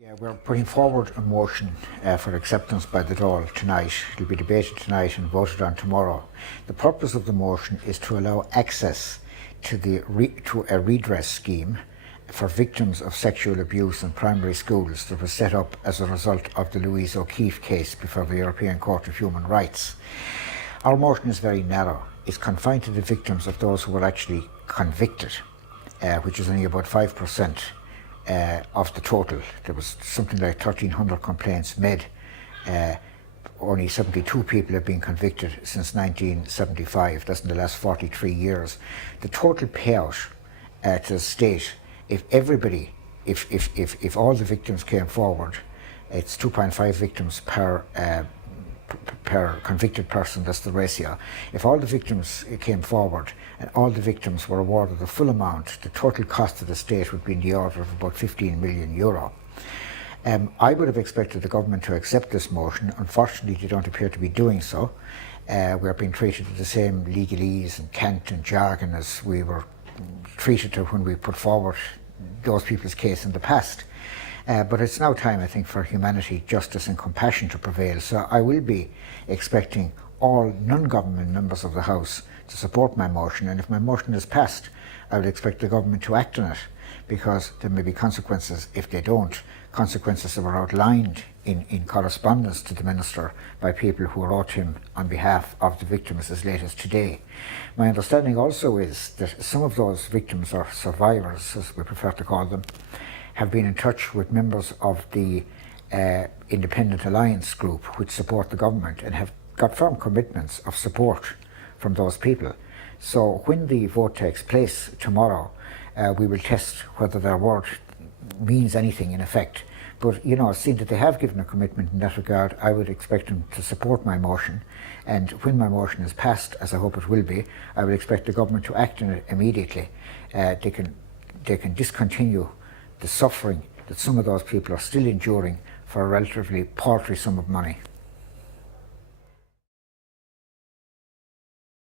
Yeah, we're putting forward a motion for acceptance by the Dáil tonight. It will be debated tonight and voted on tomorrow. The purpose of the motion is to allow access to a redress scheme for victims of sexual abuse in primary schools that was set up as a result of the Louise O'Keeffe case before the European Court of Human Rights. Our motion is very narrow. It's confined to the victims of those who were actually convicted, which is only about 5%. Of the total. There was something like 1,300 complaints made. Only 72 people have been convicted since 1975. That's in the last 43 years. The total payout to the state, if all the victims came forward, it's 2.5 victims per convicted person. That's the ratio. If all the victims came forward and all the victims were awarded the full amount, the total cost to the state would be in the order of about €15 million. I would have expected the government to accept this motion. Unfortunately, they don't appear to be doing so. We're being treated with the same legalese and cant and jargon as we were treated to when we put forward those people's case in the past. But it's now time, I think, for humanity, justice and compassion to prevail. So I will be expecting all non-government members of the House to support my motion, and if my motion is passed, I would expect the government to act on it, because there may be consequences if they don't, consequences that were outlined in correspondence to the Minister by people who wrote to him on behalf of the victims as late as today. My understanding also is that some of those victims, or survivors as we prefer to call them, have been in touch with members of the Independent Alliance group which support the government and have got firm commitments of support from those people. So when the vote takes place tomorrow, we will test whether their word means anything in effect. But, seeing that they have given a commitment in that regard, I would expect them to support my motion. And when my motion is passed, as I hope it will be, I would expect the government to act on it immediately. They can discontinue the suffering that some of those people are still enduring for a relatively paltry sum of money.